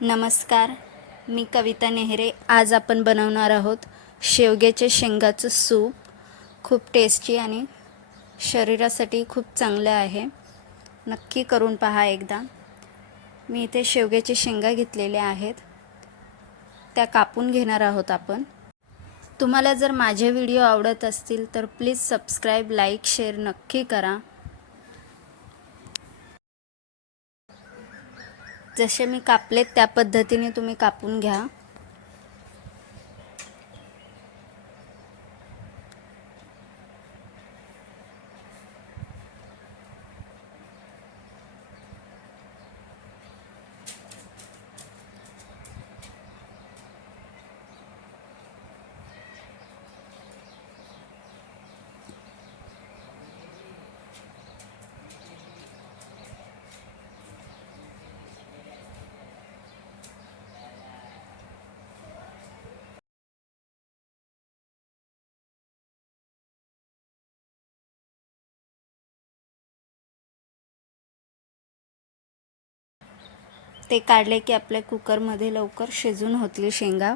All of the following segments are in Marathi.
नमस्कार मी कविता नेहरे. आज आपण बनवणार आहोत शेवग्याचे शेंगाचं सूप. खूप टेस्टी आणि शरीरासाठी खूप चांगलं आहे. नक्की करून पहा एकदा. मी इथे शेवग्याचे शेंगा घेतलेल्या आहेत. त्या कापून घेणार आहोत आपण. तुम्हाला जर माझे व्हिडिओ आवडत असतील तर प्लीज सबस्क्राईब लाईक शेअर नक्की करा. जसे मी कापलेत त्या पद्धतीने तुम्ही कापून घ्या. ते काढले की आपल्या कुकरमध्ये लवकर शिजून होतील शेंगा.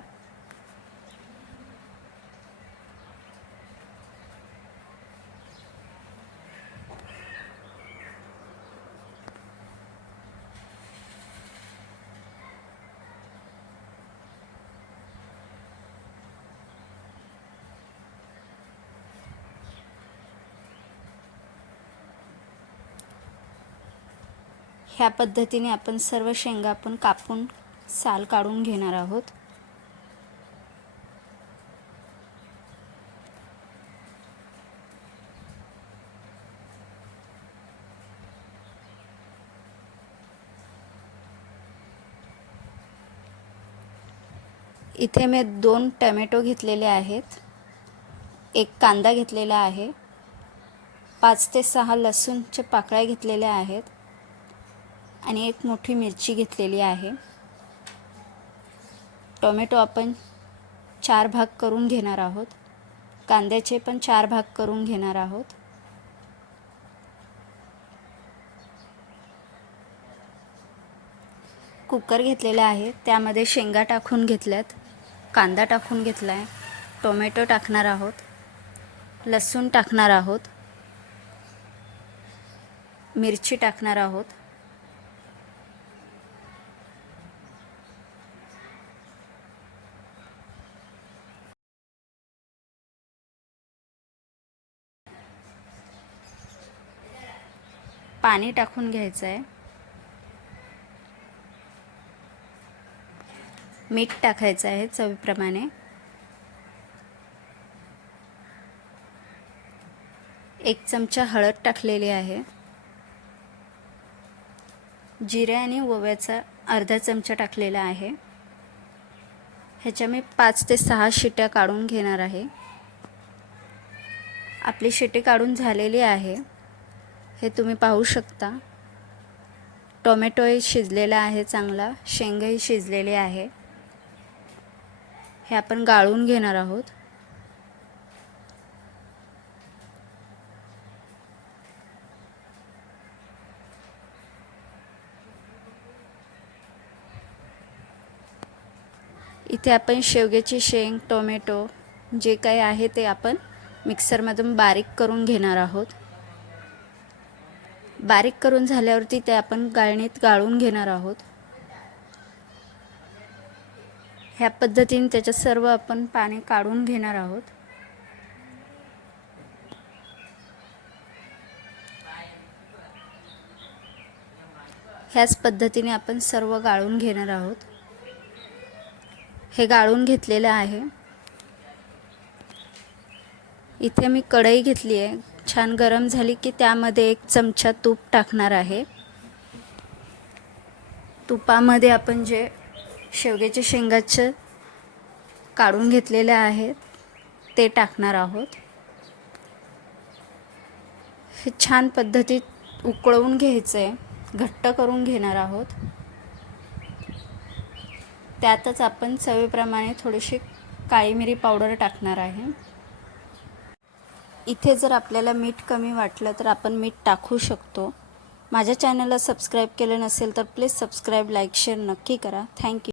ह्या पद्धतीने आपण सर्व शेंगा आपण कापून साल काढून घेणार आहोत. इथे मी दोन टमॅटो घेतलेले आहेत. एक कांदा घेतलेला आहे. पाच ते सहा लसूणच्या पाकळ्या घेतलेल्या आहेत. आणि एक मोठी मिरची घेतलेली आहे. टोमॅटो आपण चार भाग करून घेणार आहोत. कांद्याचे पण चार भाग करून घेणार आहोत. कुकर घेतलेला आहे. त्यामध्ये शेंगा टाकून घेतल्यात. कांदा टाकून घेतला आहे टोमॅटो टाकणार आहोत. लसूण टाकणार आहोत. मिरची टाकणार आहोत. पाणी टाकून घ्यायचं आहे मीठ टाकायचं आहे चवीप्रमाणे. एक चमचा हळद टाकलेली आहे. जिरे आणि ओव्याचा अर्धा चमचा टाकलेला आहे. ह्याच्या मी पाच ते सहा शिट्या काढून घेणार आहे. आपली शिटी काढून झालेली आहे. हे तुम्ही पाहू शकता. टोमॅटोही शिजलेला आहे चांगला. शेंगही शिजलेले आहे. हे आपण गाळून घेणार आहोत. इथे आपण शेवग्याची शेंग टोमॅटो जे काही आहे ते आपण मिक्सरमधून बारीक करून घेणार आहोत. बारीक करून झाल्यावरती ते आपण गाळणीत गाळून घेणार आहोत. ह्या पद्धतीने त्याच्यात सर्व आपण पाणी काढून घेणार आहोत. ह्याच पद्धतीने आपण सर्व गाळून घेणार आहोत. हे गाळून घेतलेलं आहे. इथे मी कढई घेतली आहे. छान गरम झाली की त्यामध्ये एक चमचा तूप टाकणार आहे. तुपामध्ये आपण जे शेवग्याच्या शेंगाचं काढून घेतलेले आहेत ते टाकणार आहोत. हे छान पद्धतीत उकळवून घ्यायचं आहे घट्ट करून घेणार आहोत. त्यातच आपण चवीप्रमाणे थोडीशी काळी मिरी पावडर टाकणार आहे. इथे जर आपल्याला मीठ कमी वाटलं तर आपण मीठ टाकू शकतो. माझ्या चॅनलला सबस्क्राईब केलं नसेल तर प्लीज सबस्क्राईब लाईक शेअर नक्की करा. थँक्यू